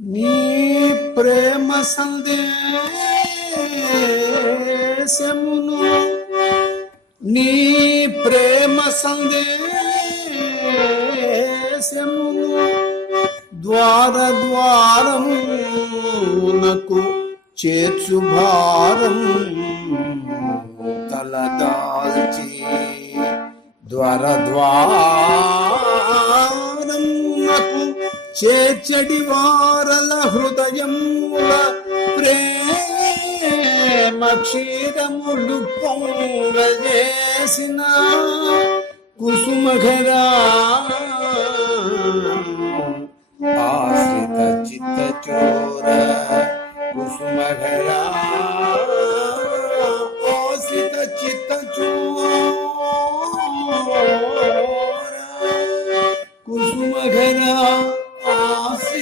నీ ప్రేమ సందేశమును నీ ప్రేమ సందేశమును ద్వార ద్వారమునకు చేర్చు భారం తలదాల్చి. ద్వార ద్వార చేర్చడి వారల హృదయముల ప్రేమ క్షీరములు పొంగజేసిన కుసుమఘరా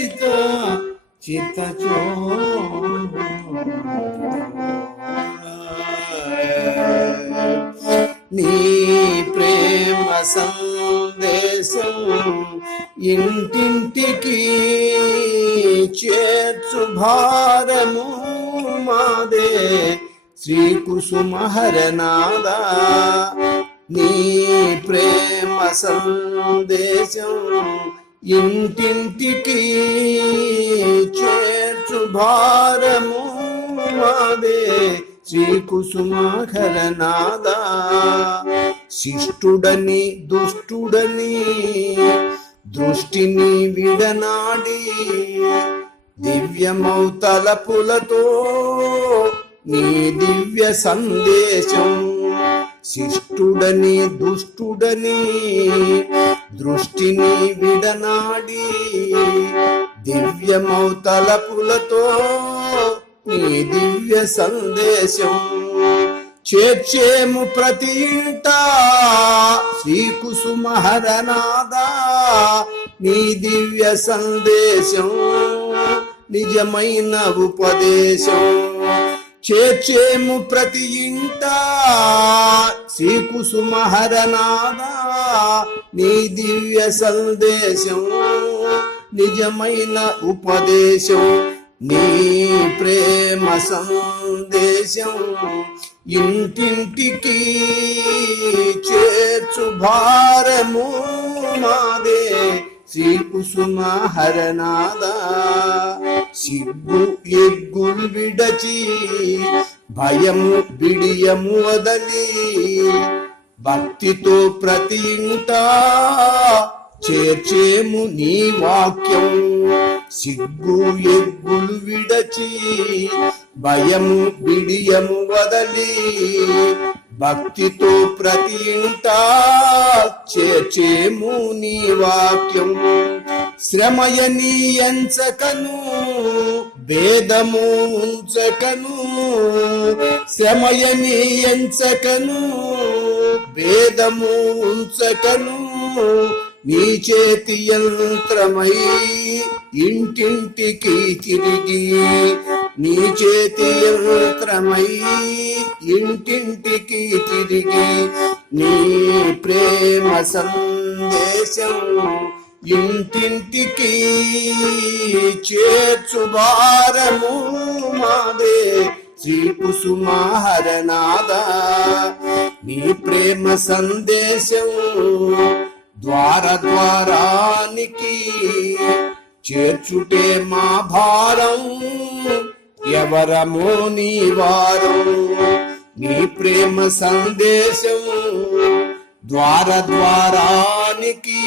చిత్త చిత్త నీ ప్రేమ సందేశం ఇంటింటికి చేర్చు భారము మాదే. శ్రీకుసుమహరనాదా నీ ప్రేమ సందేశం ఇంటింటికి చేర్చు భారము మాదే. నాదా శిష్టుడని దుష్టుడని దృష్టిని విడనాడి. దివ్యమౌ తలపులతో నీ దివ్య సందేశం. శిష్టుడని దుష్టుడని దృష్టిని విడనాడి దివ్యమౌ తలపులతో నీ దివ్య సందేశం చేర్చేము ప్రతి ఇంట. శ్రీకుసుమహరనాదా నీ దివ్య సందేశం నిజమైన ఉపదేశం చేర్చేము ప్రతి ఇంట. శ్రీకుసుమహరనాదా నీ దివ్య సందేశం నిజమైన ఉపదేశం నీ ప్రేమ సందేశం. ఇంటింటికి చేర్చు భారము మాదే. శ్రీకుసుమ హరనాద సిగ్గు ఎగ్గులు విడచి భయము బిడియము వదలి భక్తితో ప్రతి ఇంట చేర్చేము నీ వాక్యం. సిగ్గు ఎగ్గులు విడచి భయము బిడియము వదలి భక్తితో ప్రతి ఇంట చేర్చేము నీ వాక్యం. శ్రమయని ఎంచకను భేదము ఉంచకను శ్రమయని ఎంచకను భేదము ఉంచకను. నీ చేతి యంత్రమై ఇంటింటికి తిరిగి. నీ చేతి యంత్రమై ఇంటింటికి తిరిగి. నీ ప్రేమ సందేశం ఇంటింటికి చేర్చు భారము మాదే. శ్రీ కుసుమాహరనాదా నీ ప్రేమ సందేశం ద్వార ద్వారానికి చేర్చుటే మా భారం ఎవరమో నీ వారం. నీ ప్రేమ సందేశం ద్వార ద్వారానికి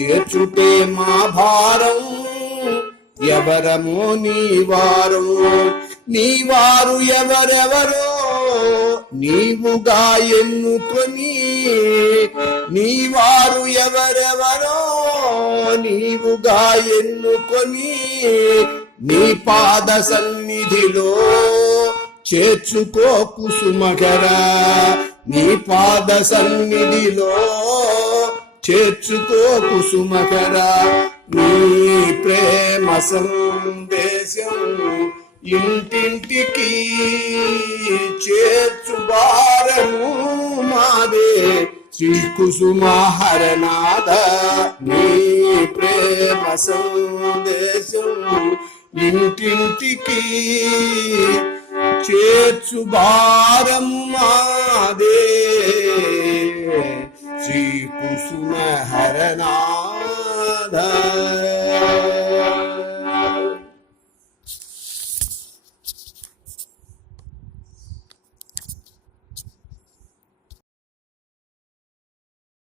చేర్చుటే మా భారం ఎవరమో నీ వారం. నీ వారు ఎవరెవరో నీవుగా ఎన్నుకొని నీ వారు ఎవరెవరో నీవుగా ఎన్నుకొని నీ పాద సన్నిధిలో చేర్చుకో కుసుమకర నీ పాద సన్నిధిలో చేర్చుకో కుసుమకర నీ ప్రేమ సందేశం ఇంటింటికి చేర్చు భారము మాదే శ్రీ కుసుమహరనాథ నీ ప్రేమ సందేశం ఇంటింటికి చేర్చు భారం మాదే శ్రీ కుసుమహరనాథ